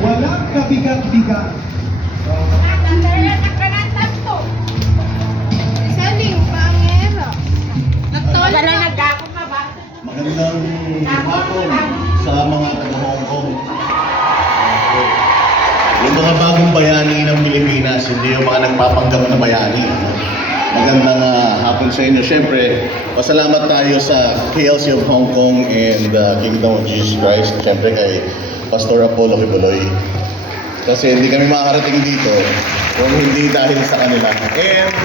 Walang kabigat-bigat. Magandang hapon sa mga taga Hong Kong. Yung mga bagong bayani ng Pilipinas, hindi yung mga nagpapanggap na bayani. ano. Magandang ah, hapon sa inyo. Siyempre, pasalamat tayo sa KLC of Hong Kong and uh, Kingdom of Jesus Christ. Siyempre kay Pastor Apollo Kibuloy. Kasi hindi kami makakarating dito kung hindi dahil sa kanila. And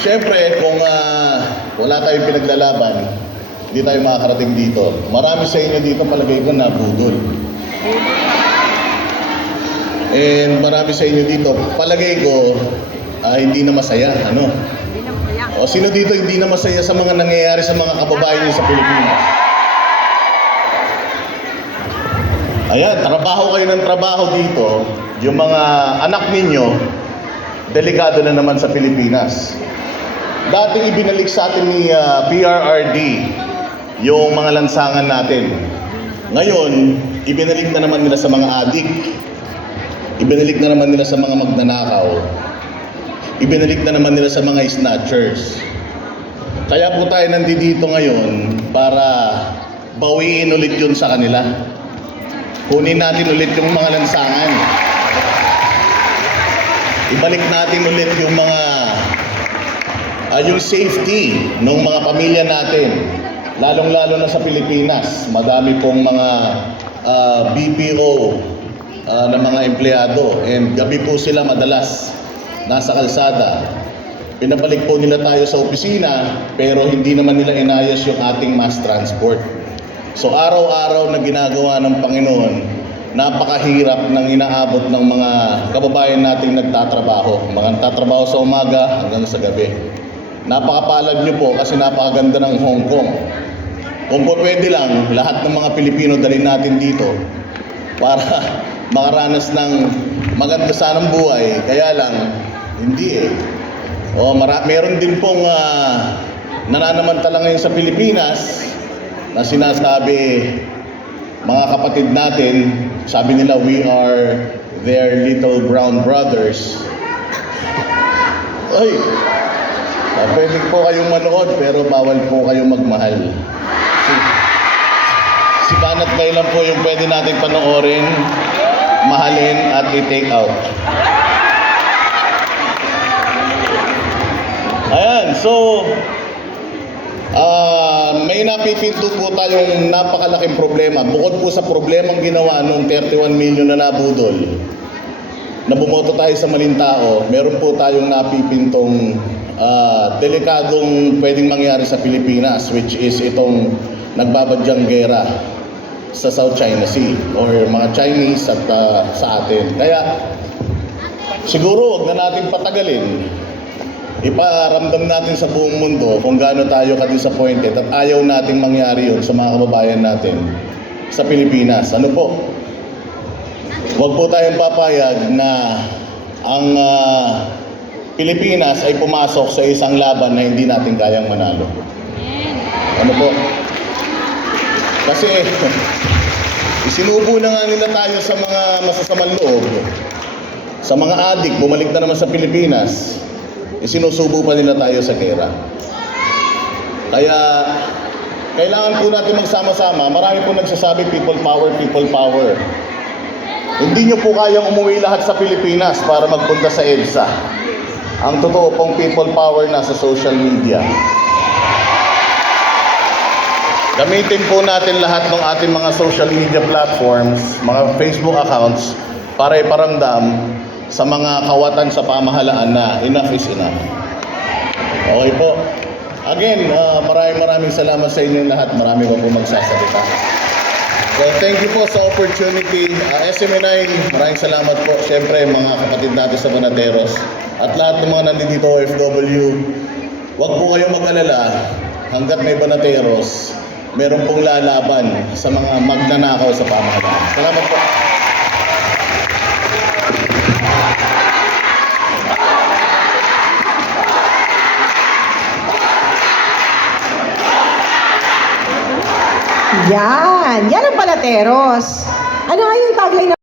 Siyempre, kung ah, wala tayong pinaglalaban, hindi tayo makakarating dito. Marami sa inyo dito palagay ko na budol. And marami sa inyo dito, palagay ko, ah, hindi na masaya. Ano? Hindi na kaya. O sino dito hindi na masaya sa mga nangyayari sa mga kababayan niyo sa Pilipinas? Ayan, trabaho kayo ng trabaho dito. Yung mga anak ninyo, delikado na naman sa Pilipinas. Dati ibinalik sa atin ni ah, PRRD yung mga lansangan natin. Ngayon, ibinalik na naman nila sa mga adik. Ibinalik na naman nila sa mga magnanakaw. Ibinalik na naman nila sa mga snatchers. Kaya po tayo nandito ngayon para bawiin ulit yun sa kanila. Kunin natin ulit yung mga lansangan. Ibalik natin ulit yung mga ah, yung safety ng mga pamilya natin. Lalong-lalo na sa Pilipinas, madami pong mga ah, BPO ah, na mga empleyado and gabi po sila madalas nasa kalsada. Pinabalik po nila tayo sa opisina pero hindi naman nila inayos yung ating mass transport. So araw-araw na ginagawa ng Panginoon, napakahirap ng inaabot ng mga kababayan nating nagtatrabaho. Mga nagtatrabaho sa umaga hanggang sa gabi. Napakapalad niyo po kasi napakaganda ng Hong Kong. Kung po pwede lang, lahat ng mga Pilipino dalhin natin dito para makaranas ng maganda sanang buhay. Kaya lang, hindi eh. O, mara- meron din pong ah, nananamantala ngayon sa Pilipinas na sinasabi mga kapatid natin, sabi nila we are their little brown brothers. Ay, ah, pwede po kayong manood pero bawal po kayong magmahal. Si, si Banat Bay lang po yung pwede natin panoorin, mahalin at i-take out. Ayan, so Ah, may napipinto po tayong napakalaking problema. Bukod po sa problemang ginawa nung 31 million na nabudol, na bumoto tayo sa maling tao, meron po tayong napipintong ah, delikadong pwedeng mangyari sa Pilipinas, which is itong nagbabadyang gera sa South China Sea or mga Chinese at ah, sa atin. Kaya siguro wag na natin patagalin iparamdam natin sa buong mundo kung gaano tayo ka-disappointed at ayaw nating mangyari yun sa mga kababayan natin sa Pilipinas. Ano po? Huwag po tayong papayag na ang ah, Pilipinas ay pumasok sa isang laban na hindi natin kayang manalo. Ano po? Kasi isinubo na nga nila tayo sa mga masasamang loob. Sa mga adik, bumalik na naman sa Pilipinas isinusubo pa nila tayo sa gera. Kaya, kailangan po natin magsama-sama. Marami po nagsasabi, people power, people power. Hindi nyo po kayang umuwi lahat sa Pilipinas para magpunta sa EDSA. Ang totoo pong people power nasa social media. Gamitin po natin lahat ng ating mga social media platforms, mga Facebook accounts, para iparamdam sa mga kawatan sa pamahalaan na enough is enough. Okay po. Again, ah, maraming maraming salamat sa inyong lahat. Marami pa po magsasalita. So, thank you po sa opportunity. Uh, SMNI, maraming salamat po. Siyempre, mga kapatid natin sa Banateros at lahat ng mga nandito OFW, huwag po kayong mag-alala hanggat may Banateros, meron pong lalaban sa mga magnanakaw sa pamahalaan. Salamat po. Yan. yan. Ang palateros. Ano nga yung tagline ng